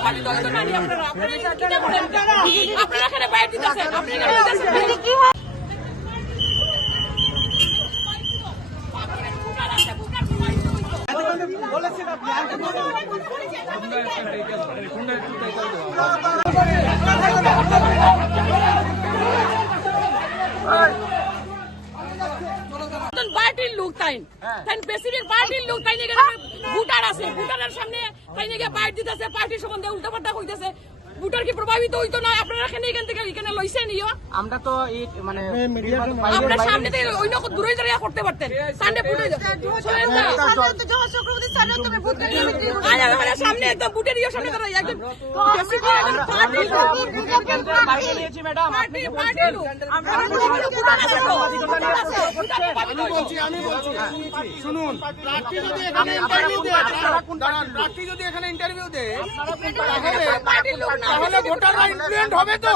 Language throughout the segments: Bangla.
প্রভাবিত হইতো না আপনারা এখানে বাইরে দিতেছেন পার্টির লোক তাই প্রেসিডেন্ট পার্টির লোক তাই ভোটার আছে ভোটারের সামনে তাই নাকি বাইট দিতেছে পার্টির সম্বন্ধে উল্টাপাল্টা হইতেছে ভোটার কি প্রভাবিত হইতো না আপনারা এখান থেকে এখানে লইছেন আমরা তো মানে আপনার সামনে থেকে অন্য দূরে দাঁড়িয়ে করতে পারতেন সামনে ভোটে সামনে একদম ভোটের সামনে দাঁড়াই একজন শুনুন প্রার্থী যদি এখানে ইন্টারভিউ দেয় তাহলে ভোটাররা ইনফ্লুয়েন্ট হবে তো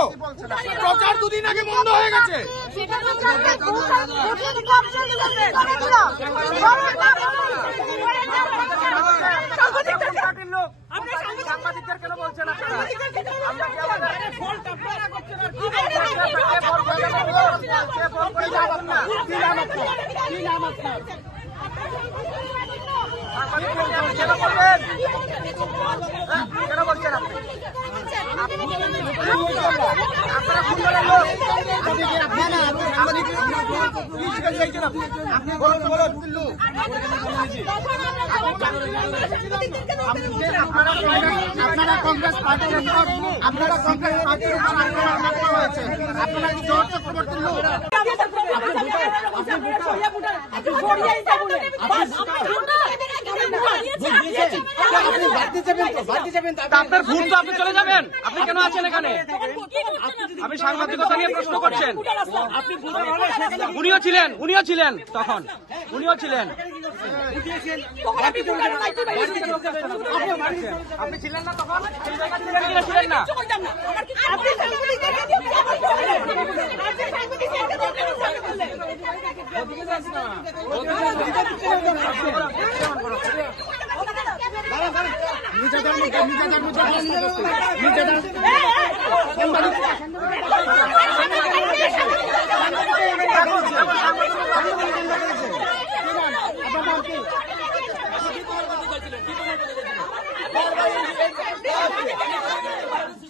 প্রচার দুদিন আগে বন্ধ হয়ে গেছে সাংবাদিকদের কেন বলছেন কেন বলছেন আপনারা কংগ্রেস পার্টির আপনারা কংগ্রেস পার্টির হয়েছে আপনারা কি জোর চক্রবর্তীর লোক আপনার ভোট তো আপনি চলে যাবেন আপনি কেন আছেন এখানে আপনি সাংবাদিকতা নিয়ে প্রশ্ন করছেন উনিও ছিলেন তখন উনিও ছিলেন আপনি ছিলেন না তখন ছিলেন না নিজেদের